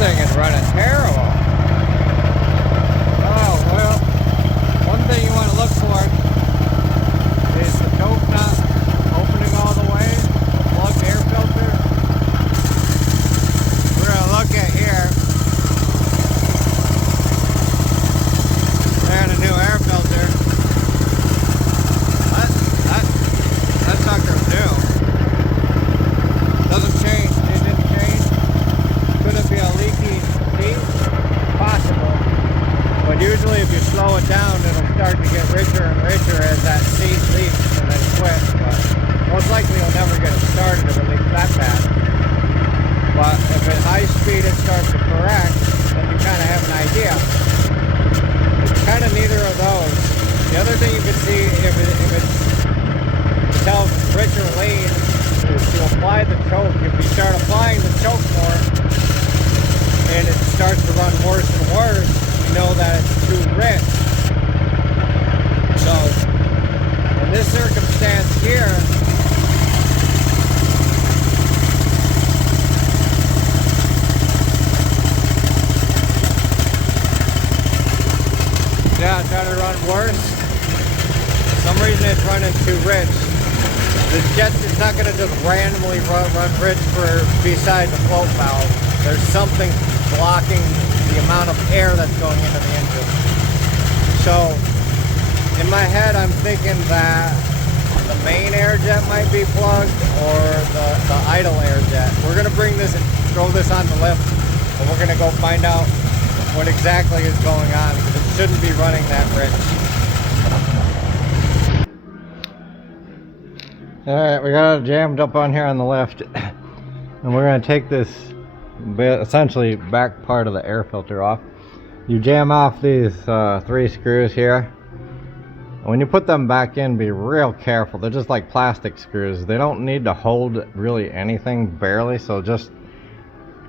thing is running terrible. Oh, well, one thing you want to look for is the choke not opening all the way, the plugged air filter. We're going to look at here. There's a new air filter. That sucker's new. Doesn't change. It didn't change. Could it be a leaky seat? Possible. But usually if you slow it down, it'll start to get richer and richer as that seat leaks and then quit. But most likely you'll never get it started if it leaks that bad. But if at high speed it starts to correct, then you kind of have an idea. It's kind of neither of those. The other thing you can see if it's tell if it's rich or lean is to apply the choke. If you start applying the choke more and it starts to run worse and worse, you know that it's too rich. So in this circumstance here, yeah, trying to run worse. For some reason it's running too rich. The jet is not going to just randomly run rich beside the float valve. There's something blocking the amount of air that's going into the engine. So in my head I'm thinking that the main air jet might be plugged or the idle air jet. We're going to bring this and throw this on the lift and we're going to go find out what exactly is going on because it shouldn't be running that rich. Alright, we got it jammed up on here on the lift and we're going to take this essentially back part of the air filter off. You jam off these 3 screws here. When you put them back in, be real careful. They're just like plastic screws. They don't need to hold really anything, barely, so just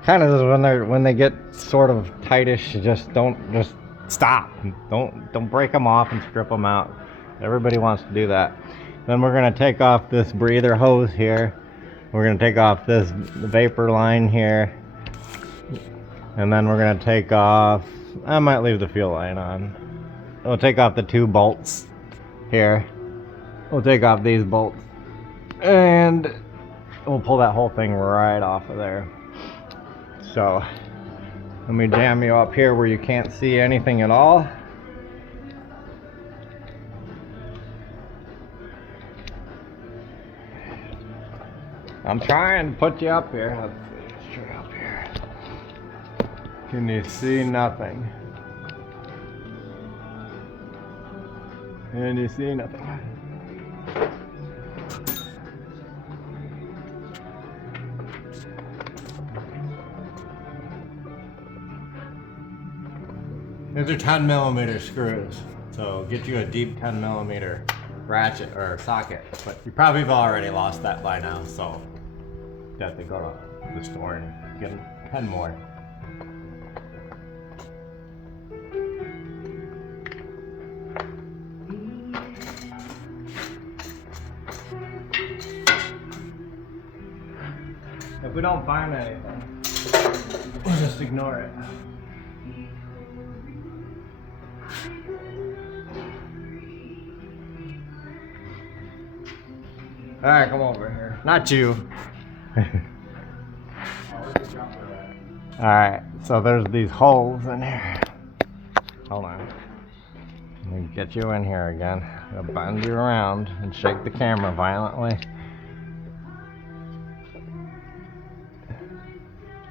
kind of when they get sort of tightish, just stop. Don't break them off and strip them out. Everybody wants to do that. Then we're going to take off this breather hose here. We're going to take off this vapor line here. And then we're going to take off, I might leave the fuel line on. We'll take off the 2 bolts here. We'll take off these bolts. And we'll pull that whole thing right off of there. So, let me jam you up here where you can't see anything at all. I'm trying to put you up here. Let's see, let's try up here. Can you see nothing? Can you see nothing? These are 10mm screws, so get you a deep 10mm ratchet or socket. But you probably have already lost that by now, so you have to go to the store and get 10 more. If we don't find anything, we'll just ignore it. Alright, come over here. Not you. Alright, so there's these holes in here. Hold on. Let me get you in here again. I'll bend you around and shake the camera violently.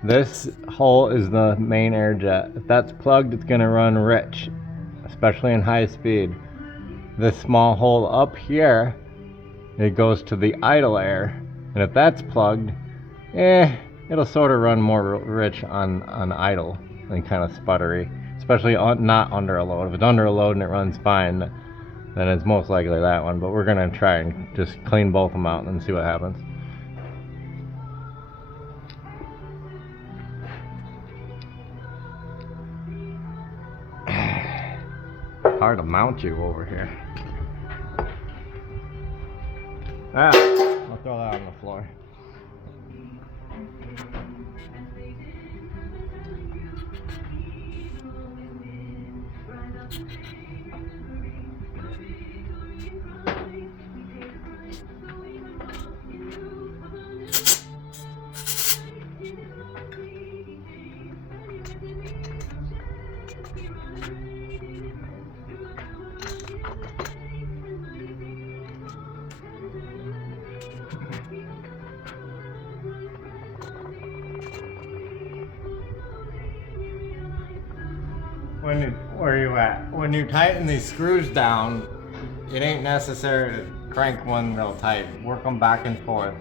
This hole is the main air jet. If that's plugged, it's going to run rich, especially in high speed. This small hole up here, it goes to the idle air, and if that's plugged, it'll sort of run more rich on idle and kind of sputtery, especially not under a load. If it's under a load and it runs fine, then it's most likely that one, but we're going to try and just clean both of them out and see what happens. Hard to mount you over here. I'll throw that on the floor. Where you at? When you tighten these screws down, it ain't necessary to crank one real tight. Work them back and forth.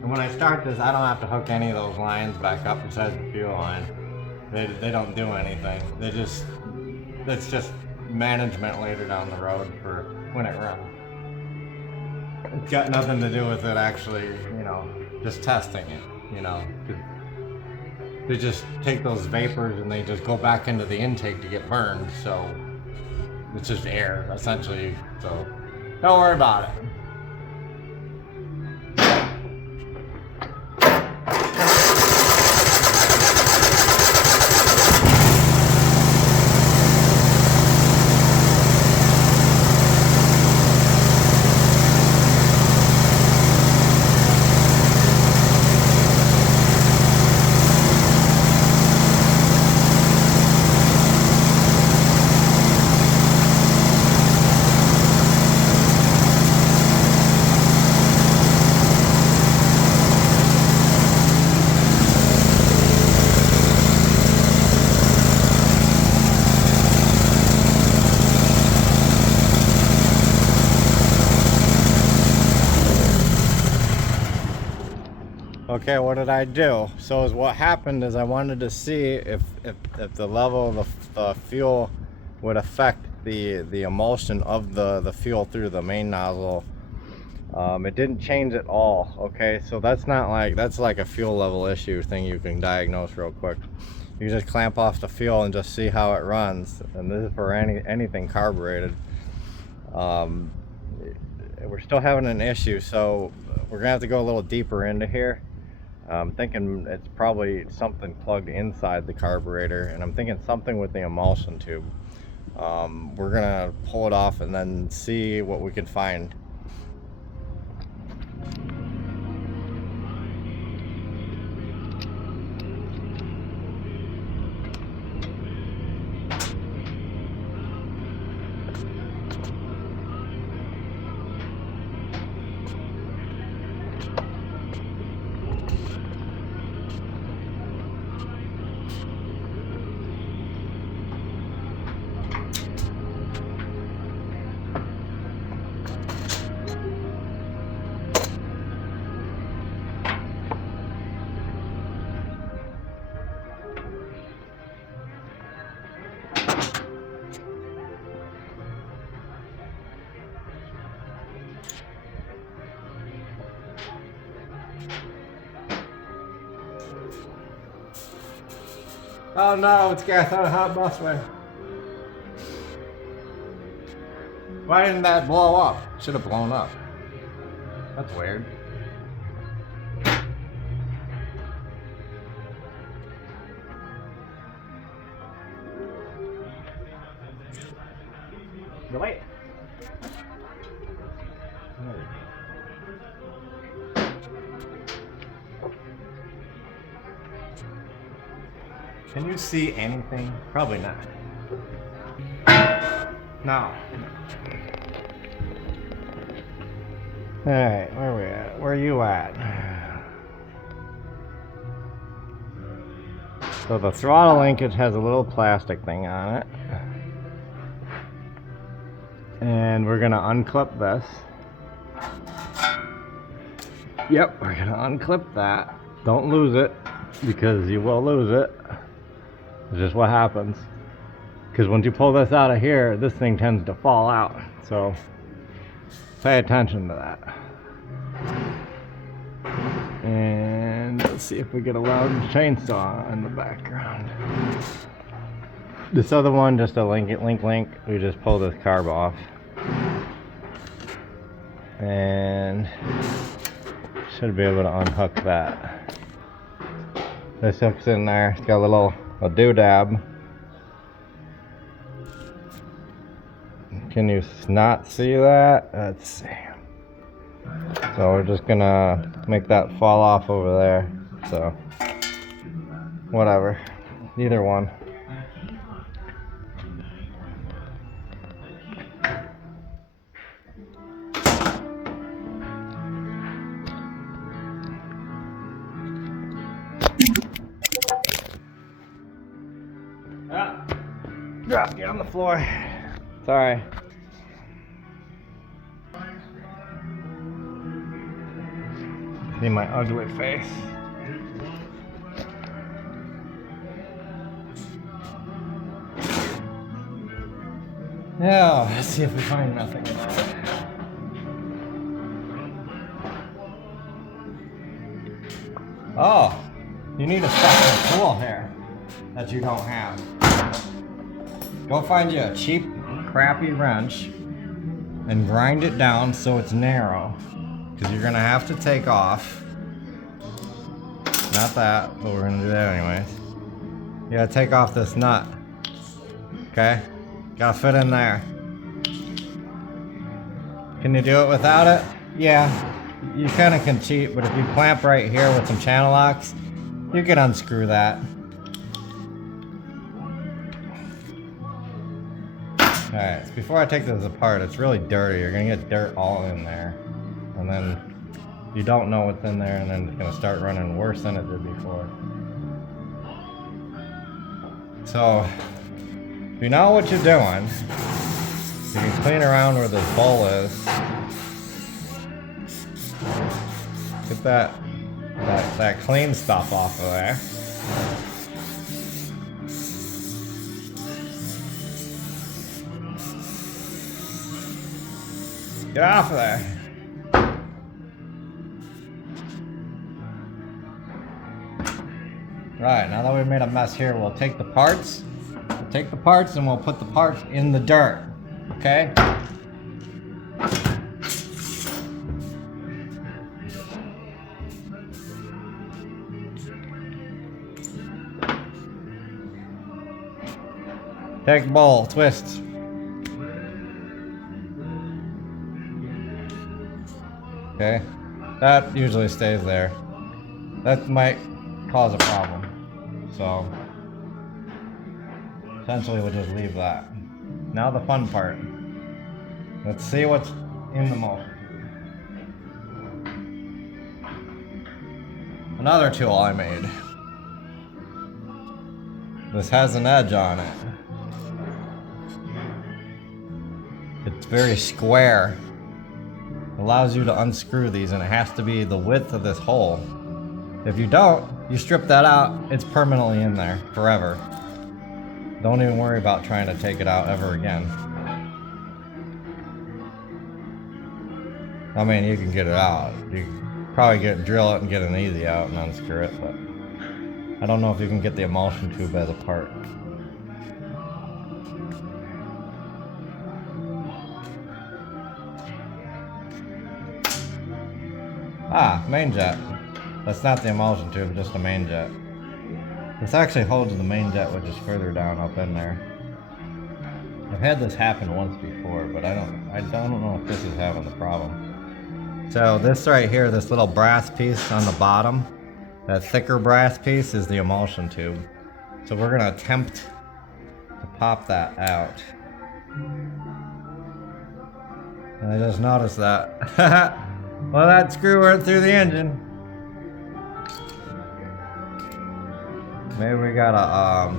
And when I start this, I don't have to hook any of those lines back up besides the fuel line. They don't do anything. It's just management later down the road for when it runs. It's got nothing to do with it actually, you know, just testing it, you know. They just take those vapors and they just go back into the intake to get burned, so it's just air essentially, so don't worry about it. Okay, what did I do? So what happened is I wanted to see if the level of the fuel would affect the emulsion of the fuel through the main nozzle. It didn't change at all. Okay, so that's like a fuel level issue thing you can diagnose real quick. You just clamp off the fuel and just see how it runs, and this is for anything carbureted. We're still having an issue, so we're gonna have to go a little deeper into here. I'm thinking it's probably something plugged inside the carburetor, and I'm thinking something with the emulsion tube. We're gonna pull it off and then see what we can find. Oh no, it's gas on a hot busway. Why didn't that blow up? Should have blown up. That's weird. Wait. Can you see anything? Probably not. No. Alright, where are we at? Where are you at? So the throttle linkage has a little plastic thing on it. And we're gonna unclip this. Yep, we're gonna unclip that. Don't lose it, because you will lose it. It's just what happens. Because once you pull this out of here, this thing tends to fall out. So pay attention to that. And let's see if we get a loud chainsaw in the background. This other one, just a link. We just pull this carb off. And should be able to unhook that. This hooks in there. It's got a little a doodad. Can you not see that? Let's see. So we're just gonna make that fall off over there. So whatever, either one. Get on the floor. Sorry. See my ugly face. Now, let's see if we find nothing in there. Oh, you need a special tool here that you don't have. Go find you a cheap, crappy wrench and grind it down so it's narrow. Because you're gonna have to take off. Not that, but we're gonna do that anyways. You gotta take off this nut. Okay? Gotta fit in there. Can you do it without it? Yeah. You kinda can cheat, but if you clamp right here with some channel locks, you can unscrew that. Alright, so before I take this apart, it's really dirty. You're gonna get dirt all in there. And then you don't know what's in there, and then it's gonna start running worse than it did before. So, if you know what you're doing, you can clean around where this bowl is. Get that clean stuff off of there. Get off of there. Right, now that we've made a mess here, we'll take the parts. And we'll put the parts in the dirt. Okay? Take the bowl, twist. Okay, that usually stays there. That might cause a problem. So, essentially we'll just leave that. Now the fun part. Let's see what's in the motor. Another tool I made. This has an edge on it. It's very square. Allows you to unscrew these, and it has to be the width of this hole. If you don't, you strip that out, it's permanently in there forever. Don't even worry about trying to take it out ever again. I mean, you can get it out. You can probably drill it and get an easy out and unscrew it, but I don't know if you can get the emulsion tube as a part. Ah, main jet. That's not the emulsion tube, just the main jet. This actually holds the main jet, which is further down up in there. I've had this happen once before, but I don't know if this is having the problem. So this right here, this little brass piece on the bottom, that thicker brass piece is the emulsion tube. So we're gonna attempt to pop that out. And I just noticed that. Well, that screw went through the engine. Maybe we gotta,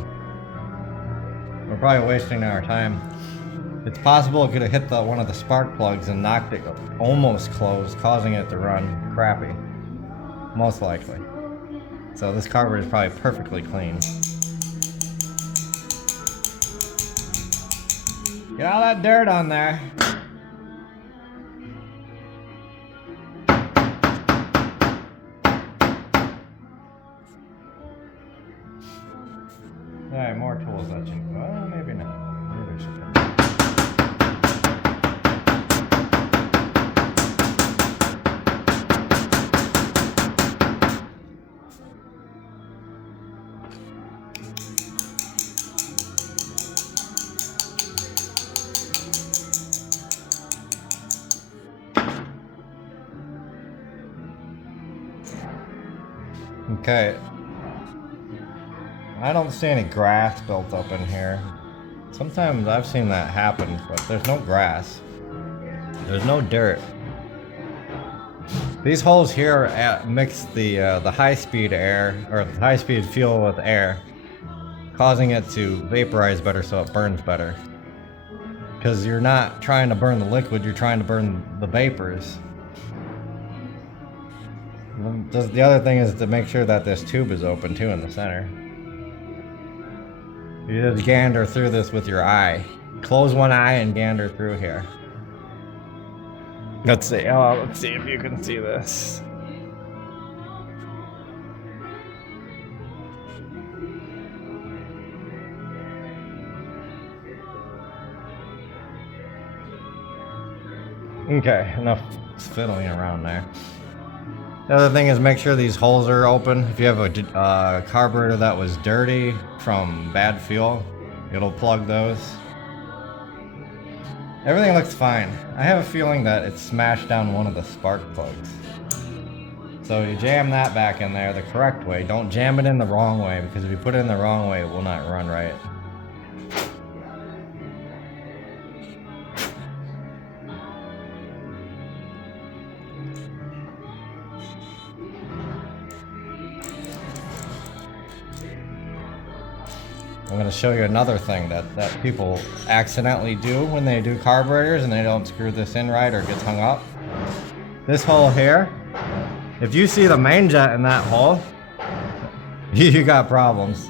we're probably wasting our time. It's possible it could have hit one of the spark plugs and knocked it almost closed, causing it to run crappy. Most likely. So this carburetor is probably perfectly clean. Get all that dirt on there. Alright, more tools that you can. Well, maybe not. Maybe we should. Okay. I don't see any grass built up in here. Sometimes I've seen that happen, but there's no grass. There's no dirt. These holes here mix the high-speed air, or the high-speed fuel with air, causing it to vaporize better so it burns better. Because you're not trying to burn the liquid, you're trying to burn the vapors. The other thing is to make sure that this tube is open too in the center. You just gander through this with your eye. Close one eye and gander through here. Let's see. Oh, let's see if you can see this. Okay, enough fiddling around there. The other thing is make sure these holes are open. If you have a carburetor that was dirty from bad fuel, it'll plug those. Everything looks fine. I have a feeling that it smashed down one of the spark plugs. So you jam that back in there the correct way. Don't jam it in the wrong way, because if you put it in the wrong way, it will not run right. I'm going to show you another thing that people accidentally do when they do carburetors and they don't screw this in right or gets hung up. This hole here, if you see the main jet in that hole, you got problems.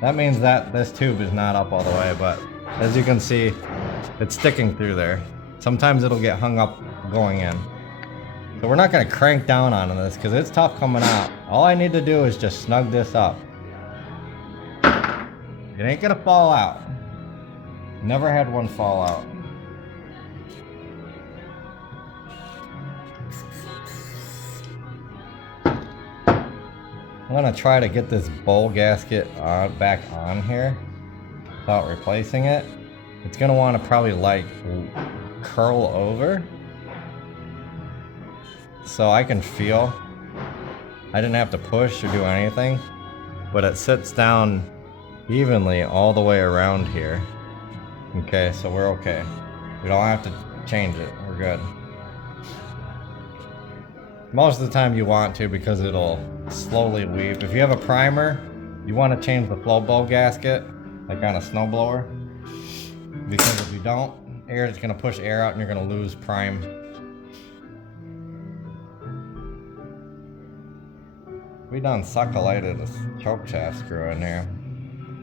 That means that this tube is not up all the way, but as you can see, it's sticking through there. Sometimes it'll get hung up going in. So we're not going to crank down on this because it's tough coming out. All I need to do is just snug this up. It ain't gonna fall out. Never had one fall out. I'm gonna try to get this bowl gasket back on here without replacing it. It's gonna want to probably like curl over so I can feel. I didn't have to push or do anything, but it sits down evenly all the way around here. Okay, so we're okay. We don't have to change it. We're good. Most of the time you want to because it'll slowly weave. If you have a primer, you want to change the flow bowl gasket, like on a snowblower. Because if you don't, air is going to push air out and you're going to lose prime. We done suckalighted a choke shaft screw in here.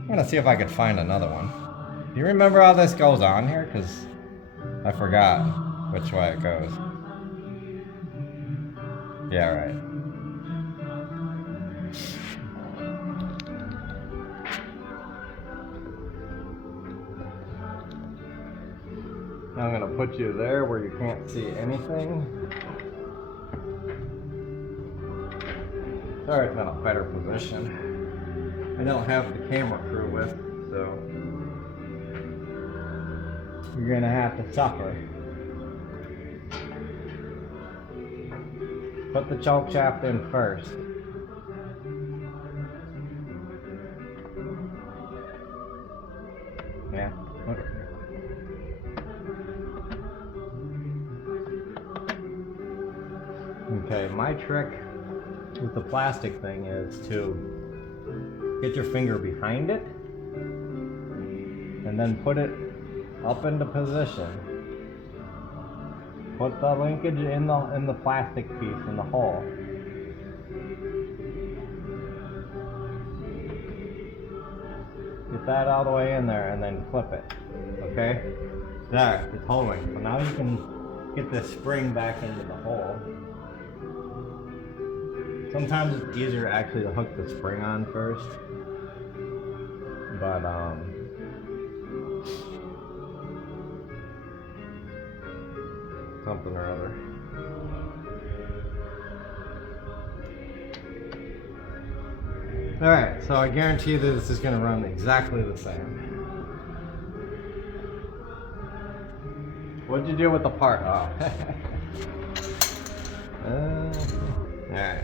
I'm gonna see if I could find another one. Do you remember how this goes on here? Because I forgot which way it goes. Yeah, right. Now I'm gonna put you there where you can't see anything. Sorry, it's in a better position. I don't have the camera crew with, so you're gonna have to suffer. Put the choke shaft in first. Yeah. Okay, my trick with the plastic thing is to get your finger behind it and then put it up into position. Put the linkage in the plastic piece in the hole. Get that all the way in there and then clip it. Okay? There, it's holding. So now you can get this spring back into the hole. Sometimes it's easier actually to hook the spring on first. But something or other. Alright, so I guarantee that this is going to run exactly the same. What'd you do with the part? Oh. Alright.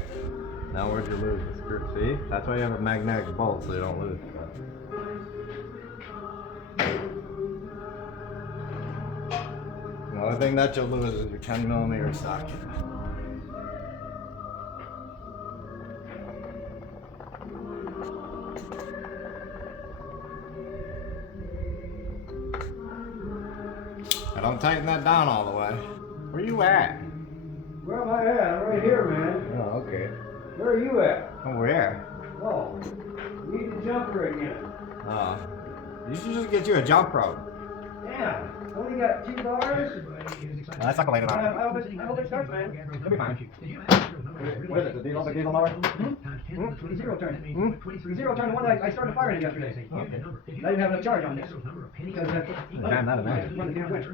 Now where'd you lose the screw? See? That's why you have a magnetic bolt, so you don't lose stuff. The only thing that you'll lose is your 10mm socket. I don't tighten that down all the way. Where you at? Where am I at? I'm right here, man. Oh, okay. Where are you at? Oh, where? Oh, need the jumper again. Oh. You should just get you a jump rope. Damn, only got 2 bars? That's not related on. I hope it starts, man. It'll be fine. What is it? The diesel mower? Zero turn. Zero turn, the one I started firing yesterday. Okay. I didn't have enough charge on this. Because Damn, not enough. run the damn winch.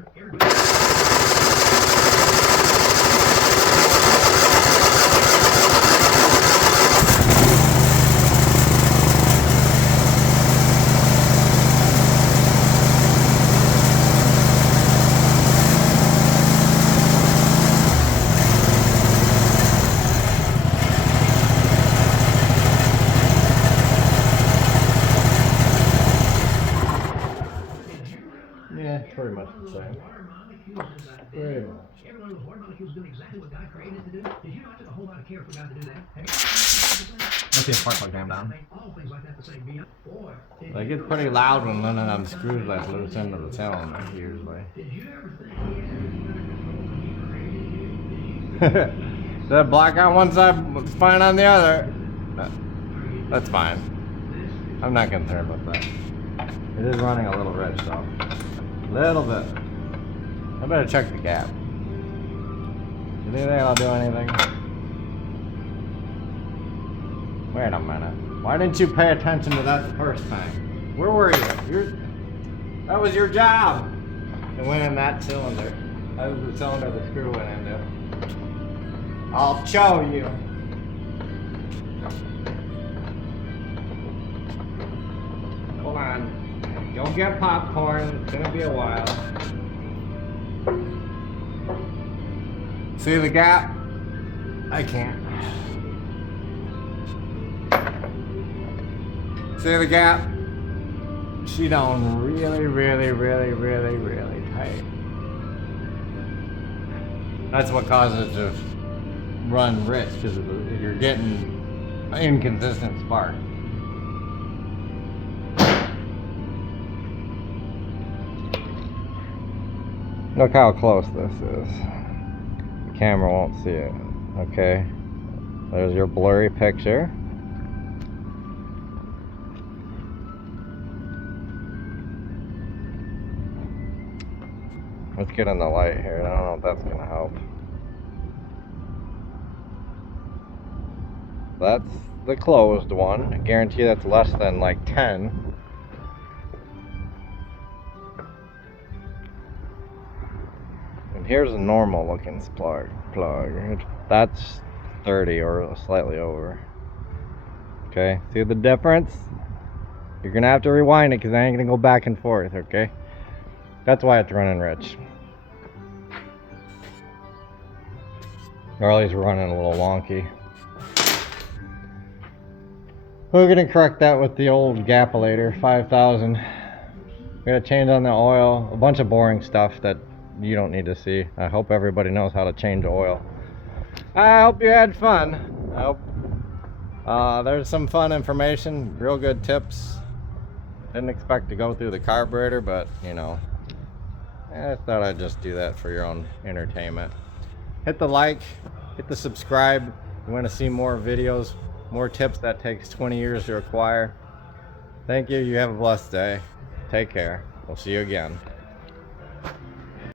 Yeah, pretty much the same. Pretty much. Every one of those water molecules doing exactly what God created it to do. Did you know it took a whole lot of care for God to do that? Let's see a spark plug jam down. All things like that the same being. Boy, It gets pretty loud when none of them screws let loose into the cylinder, usually. did you ever think he had any better control when he created you? That black on one side, it's fine on the other. That's fine. I'm not concerned with that. It is running a little rich though. Little bit. I better check the gap. You think that'll do anything? Wait a minute. Why didn't you pay attention to that the first time? Where were you? That was your job. It went in that cylinder. That was the cylinder the screw went into. I'll show you. Hold on. Don't get popcorn. It's gonna be a while. See the gap? I can't. See the gap? She down really, really, really, really, really tight. That's what causes it to run rich, because you're getting an inconsistent spark. Look how close this is. The camera won't see it. Okay. There's your blurry picture. Let's get in the light here. I don't know if that's gonna help. That's the closed one. I guarantee that's less than like 10. And here's a normal looking plug. That's 30 or slightly over. Okay, see the difference? You're gonna have to rewind it because I ain't gonna go back and forth, okay? That's why it's running rich. Or at least running a little wonky. We're gonna correct that with the old Gapulator 5000. We gotta change on the oil, a bunch of boring stuff that you don't need to see. I hope everybody knows how to change oil. I hope you had fun. I hope there's some fun information, real good tips. Didn't expect to go through the carburetor, but you know, I thought I'd just do that for your own entertainment. Hit the like, hit the subscribe. If you want to see more videos, more tips that takes 20 years to acquire. Thank you. You have a blessed day. Take care. We'll see you again.